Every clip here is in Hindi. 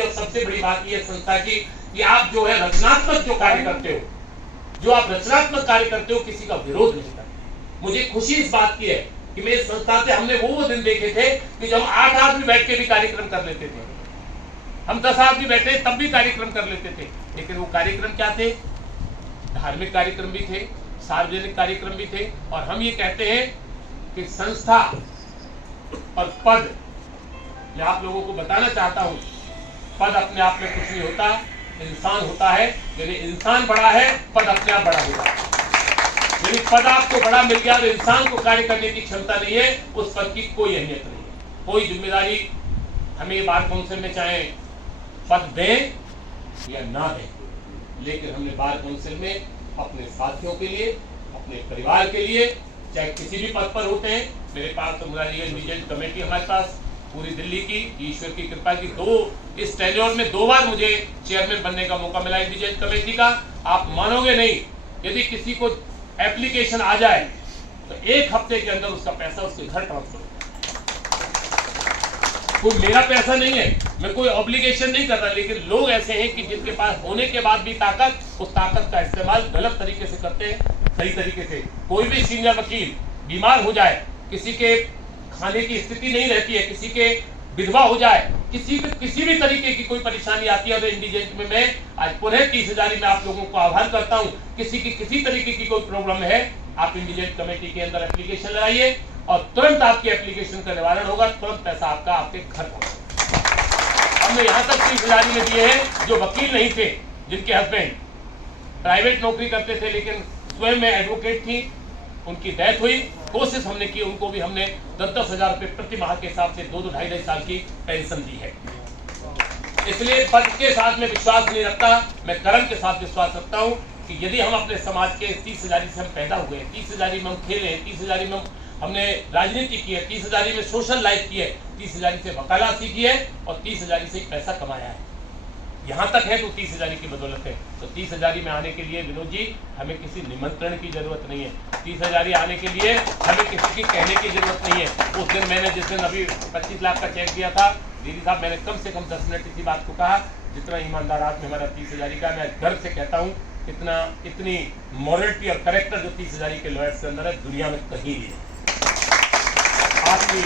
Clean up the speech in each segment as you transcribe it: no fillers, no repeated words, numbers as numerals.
और सबसे बड़ी बात यह संस्था की कि आप जो है रचनात्मक जो कार्य करते हो, जो आप रचनात्मक कार्य करते हो, किसी का विरोध नहीं करते। मुझे खुशी इस बात की है कि मेरी संस्था से हमने वो दिन देखे थे कि जब 8 आदमी बैठ के भी कार्यक्रम कर लेते थे, हम 10 आदमी बैठे तब भी कार्यक्रम कर लेते थे। लेकिन वो कार्यक्रम क्या थे? धार्मिक कार्यक्रम भी थे, सार्वजनिक कार्यक्रम भी थे। और हम ये कहते हैं कि संस्था और पद, मैं आप लोगों को बताना चाहता हूं, पद अपने आप में कुछ नहीं होता, इंसान होता है। यदि इंसान बड़ा है, पद अपने आप बड़ा होगा। यदि पद आपको बड़ा मिल गया और इंसान को कार्य करने की क्षमता नहीं है, उस पद की कोई अहमियत नहीं है। कोई जिम्मेदारी हमें बार काउंसिल में चाहे पद दें या ना दें, लेकिन हमने बार काउंसिल में अपने साथियों के लिए, अपने परिवार के लिए, चाहे किसी भी पद पर होते हैं, मेरे पास तो मुरारीगंज इंडिविजुअल कमेटी हमारे पास पूरी दिल्ली की, ईश्वर की कृपा की, इस टेन्योर में 2 बार मुझे चेयरमैन बनने का मौका मिला इंडिविजुअल कमेटी का। आप मानोगे नहीं, यदि किसी को एप्लीकेशन आ जाए तो 1 हफ्ते के अंदर उसका पैसा उसके घर ट्रांसफर होता है। कोई मेरा पैसा नहीं है, मैं कोई ऑब्लिगेशन नहीं कर रहा, लेकिन लोग ऐसे हैं कि जिनके पास होने के बाद भी ताकत, उस ताकत का इस्तेमाल गलत तरीके से करते हैं। सही तरीके से कोई भी सीनियर वकील बीमार हो जाए, किसी के खाने की स्थिति नहीं रहती है, किसी के विधवा हो जाए, किसी भी तरीके की कोई परेशानी आती है, तो इंडिजेंट में मैं आज पुनः 30,000 में आप लोगों को आह्वान करता हूं, किसी तरीके की कोई प्रॉब्लम है, आप इंडिजेंट कमेटी के अंदर एप्लीकेशन लगाइए और तुरंत आपकी एप्लीकेशन का निवारण होगा, तुरंत पैसा आपका आपके घर पहुंचेगा। हमने यहाँ तक 30,000 में दिए हैं जो वकील नहीं थे, जिनके हस्बैंड प्राइवेट नौकरी करते थे लेकिन स्वयं में एडवोकेट थी, उनकी डेथ हुई। कोशिश हमने की, उनको भी हमने 10-10 हजार रुपये प्रति माह के हिसाब से 2-2 ढाई साल की पेंशन दी है। इसलिए पद के साथ में विश्वास नहीं रखता, मैं कर्म के साथ विश्वास रखता हूं कि यदि हम अपने समाज के 30,000 से हम पैदा हुए, 30,000 में हम खेले, 30,000 में हमने राजनीति की है, 30,000 में सोशल लाइफ की है, 30,000 से वकालत सीखी है और 30,000 से पैसा कमाया है, यहाँ तक है तो 30,000 की बदौलत है। तो 30,000 में आने के लिए विनोद जी हमें किसी निमंत्रण की जरूरत नहीं है। 30,000 आने के लिए हमें किसी की कहने की जरूरत नहीं है। उस दिन मैंने जिस दिन अभी 25 लाख का चेक दिया था, दीदी साहब मैंने कम से कम 10 मिनट इसी बात को कहा, जितना ईमानदार आदमी हमारा 30,000 का, मैं गर्व से कहता हूँ इतनी मॉरलिटी और करेक्टर जो 30,000 के लॉयर्स के अंदर है, दुनिया में कहीं नहीं है। आपकी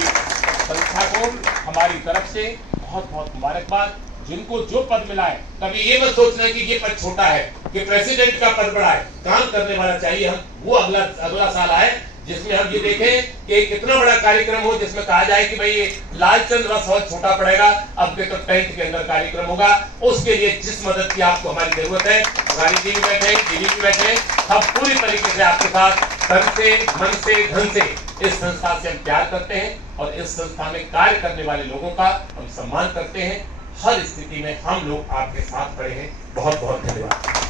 संस्था को हमारी तरफ से बहुत बहुत मुबारकबाद। जिनको जो पद मिला है, कभी ये मत सोचना कि ये पद छोटा है, कि प्रेसिडेंट का पद बड़ा है। काम करने वाला चाहिए, हम वो अगला साल आए जिसमें हम ये देखें कि कितना बड़ा कार्यक्रम हो, जिसमें कहा जाए कि भाई लालचंद रस बहुत छोटा पड़ेगा, अब के तो टेंट के अंदर कार्यक्रम होगा। उसके लिए जिस मदद की आपको हमारी जरूरत है, हमारी जी भी बैठे, दीदी भी बैठे, हम पूरी तरीके से आपके साथ तन से, मन से, धन से इस संस्था से हम प्यार करते हैं और इस संस्था में कार्य करने वाले लोगों का हम सम्मान करते हैं। हर स्थिति में हम लोग आपके साथ खड़े हैं। बहुत बहुत धन्यवाद।